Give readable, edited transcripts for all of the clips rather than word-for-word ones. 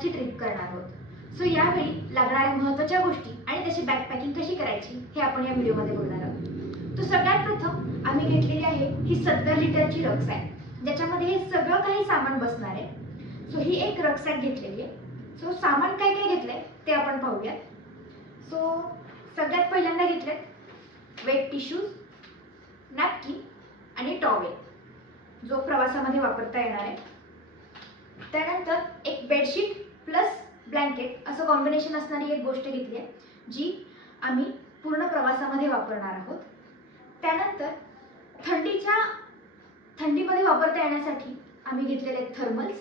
केदारनाथची trip करणार आहोत। So यावेळी लागणाऱ्या महत्त्वाच्या गोष्टी आणि त्याची बॅग पॅकिंग कशी करायची हे आपण या व्हिडिओमध्ये बघणार आहोत। तो सगळ्यात प्रथम आम्ही घेतलेली आहे ही 70 लिटरची रक्सॅक, ज्याच्यामध्ये हे सगळं काही सामान बसणार आहे। सो ही एक रक्सॅक घेतलेली आहे। सो सामान काय काय घेतलंय ते आपण पाहूया। सो सगळ्यात पहिल्यांदा घेतलेत वेट टिश्यूज, नॅपकिन आणि टॉवेल, जो प्रवासामध्ये वापरता येणार आहे। त्यानंतर एक बेडशीट प्लस ब्लँकेट असं कॉम्बिनेशन असणारी एक गोष्ट घेतली आहे, जी आम्ही पूर्ण प्रवासामध्ये वापरणार आहोत। त्यानंतर थंडीमध्ये वापरता येण्यासाठी आम्ही घेतलेले थर्मल्स।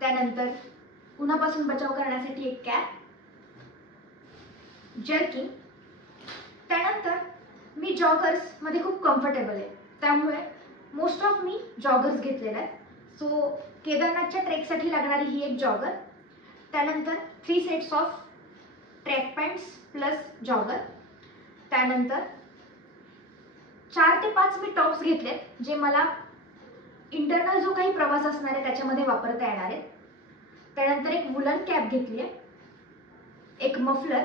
त्यानंतर उन्हापासून बचाव करण्यासाठी एक कॅप, जर्किन। त्यानंतर मी जॉगर्समध्ये खूप कम्फर्टेबल आहे, त्यामुळे मोस्ट ऑफ मी जॉगर्स घेतलेले आहेत। सो केदारनाथच्या ट्रेकसाठी लागणारी ही एक जॉगर। त्यानंतर 3 sets of track pants plus jogger. त्यानंतर 4 ते 5 मी टॉप्स घेतलेत, जे मला इंटरनल जो काही प्रवास असणार आहे त्याच्यामध्ये वापरता येणार आहेत। त्यानंतर एक वुलन कॅप घेतली आहे, एक मफलर।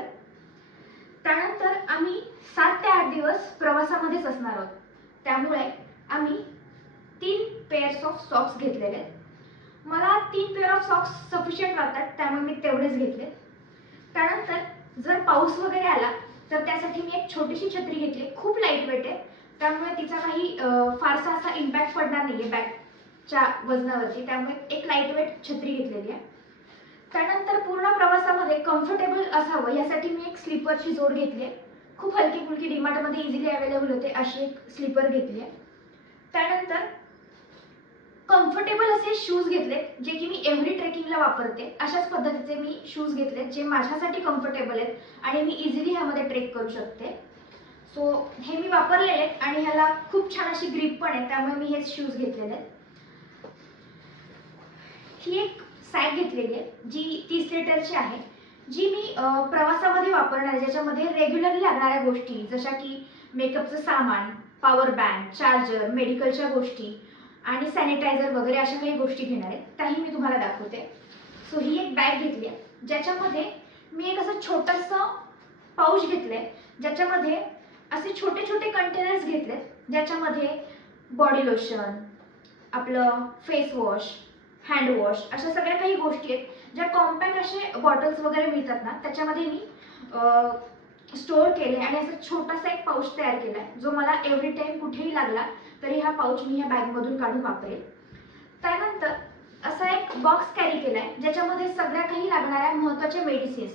त्यानंतर आम्ही 7 ते 8 दिवस प्रवासामध्येच असणार आहोत, त्यामुळे आम्ही 3 पेअर्स ऑफ सॉक्स घेतलेले आहेत। मला 3 पेअर ऑफ सॉक्स सफिशियंट वाटतात, त्यामुळे मी तेवढेच घेतले। त्यानंतर जर पाऊस वगैरे आला तर त्यासाठी मी एक छोटीशी छत्री घेतली, खूप लाईट वेट आहे, त्यामुळे तिचा काही फारसा असा इम्पॅक्ट पडणार नाही आहे बॅगच्या वजनावरती, त्यामुळे एक लाईट वेट छत्री घेतलेली आहे। त्यानंतर पूर्ण प्रवासामध्ये कम्फर्टेबल असावं यासाठी मी एक स्लीपरची जोड घेतली आहे, खूप हलकी फुलकी डीमार्टमध्ये इझिली अवेलेबल होते अशी एक स्लीपर घेतली आहे। त्यानंतर कम्फर्टेबल असे शूज घेतलेत, जे की मी एव्हरी ट्रेकिंगला वापरते। अशाच पद्धतीचे मी शूज घेतलेत, जे माझ्यासाठी कम्फर्टेबल आहेत आणि मी इझिली ह्यामध्ये ट्रेक करू शकते। सो हे मी वापरलेले आहेत आणि ह्याला खूप छान अशी ग्रिप पण आहे, त्यामुळे मी हे शूज घेतलेले आहेत। ही एक सॅक घेतलेली आहे, जी 30 लिटरची आहे, जी मी प्रवासामध्ये वापरणार आहे, ज्याच्यामध्ये रेग्युलरली लागणाऱ्या गोष्टी जशा की मेकअपचं सामान, पॉवर बँक, चार्जर, मेडिकलच्या गोष्टी आणि सॅनिटायझर वगैरे अशा काही गोष्टी घेणार आहे, त्याही मी तुम्हाला दाखवते। सो ही एक बॅग घेतली आहे, ज्याच्यामध्ये मी एक असं छोटंसं पाऊच घेतलं आहे, ज्याच्यामध्ये असे छोटे छोटे कंटेनर्स घेतले, ज्याच्यामध्ये बॉडी लोशन, आपलं फेस वॉश, हँड वॉश अशा सगळ्या काही गोष्टी आहेत, ज्या कॉम्पॅक्ट असे बॉटल्स वगैरे मिळतात ना, त्याच्यामध्ये मी स्टोअर केले आणि असं छोटासा एक पाऊच तयार केला आहे, जो मला एव्हरी टाइम कुठेही लागला तरी हा पाऊच मी ह्या बॅगमधून काढून वापरेल। त्यानंतर असा एक बॉक्स कॅरी केला आहे, ज्याच्यामध्ये सगळ्या काही लागणाऱ्या महत्त्वाच्या मेडिसिन्स,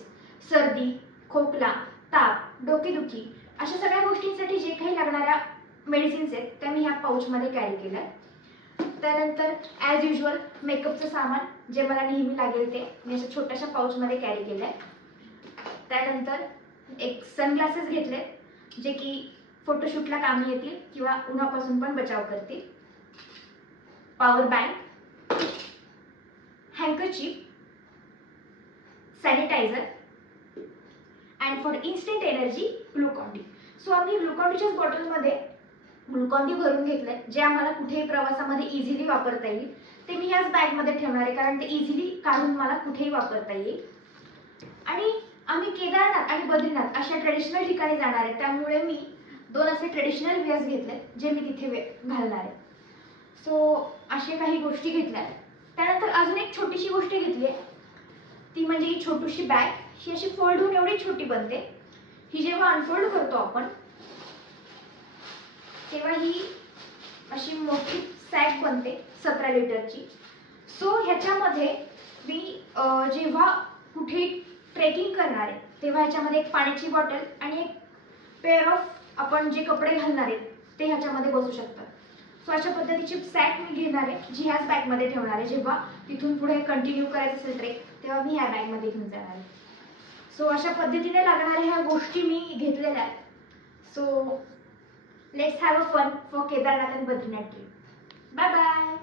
सर्दी, खोकला, ताप, डोकेदुखी अशा सगळ्या गोष्टींसाठी जे काही लागणाऱ्या मेडिसिन्स आहेत त्या मी ह्या पाऊचमध्ये कॅरी केल्या। त्यानंतर ॲज युजल मेकअपचं सामान, जे मला नेहमी लागेल ते मी अशा छोट्याशा पाऊचमध्ये कॅरी केलं आहे। त्यानंतर एक सनग्लासेस घेतले, जे की फोटोशूटला कामी येतील किंवा उन्हापासून पण बचाव करतील। Power bank, handkerchief, sanitiser and for instant energy Glucon D. So आम्ही ग्लुकॉन-डीच्याच बॉटलमध्ये ग्लुकॉन-डी भरून घेतलंय, जे आम्हाला कुठेही प्रवासामध्ये इझिली वापरता येईल। ते मी ह्याच बॅगमध्ये ठेवणार आहे, कारण ते इझिली काढून मला कुठेही वापरता येईल। आणि आम्ही केदारनाथ आणि बद्रीनाथ अशा ट्रेडिशनल ठिकाणी जाणार आहे, त्यामुळे मी 2 असे ट्रेडिशनल वेअर्स घेतले, जे मी तिथे घालणार आहे। सो अशा काही गोष्टी घेतल्या। त्यानंतर अजून एक छोटीशी गोष्ट घेतली आहे, ती म्हणजे ही छोटीशी बॅग। ही अशी फोल्ड होऊन एवढी छोटी बनते, ही जेव्हा अनफोल्ड करतो आपण तेव्हा ही अशी मोठी सॅक बनते 17 लिटरची। सो ह्याच्यामध्ये मी जेव्हा कुठे ट्रेकिंग करणार आहे तेव्हा ह्याच्यामध्ये एक पाण्याची बॉटल आणि एक पेअर ऑफ आपण जे कपडे घालणार आहेत ते ह्याच्यामध्ये बसू शकतात। सो अशा पद्धतीची सॅक मी घेणार आहे, जी ह्याच बॅगमध्ये ठेवणार आहे। जेव्हा तिथून पुढे कंटिन्यू करायचं असेल ट्रेक तेव्हा मी ह्या बॅगमध्ये घेऊन जाणार आहे। सो अशा पद्धतीने लागणाऱ्या ह्या गोष्टी मी घेतलेल्या आहेत। So let's have a fun for Kedarnath and Badrinath trip. Bye bye.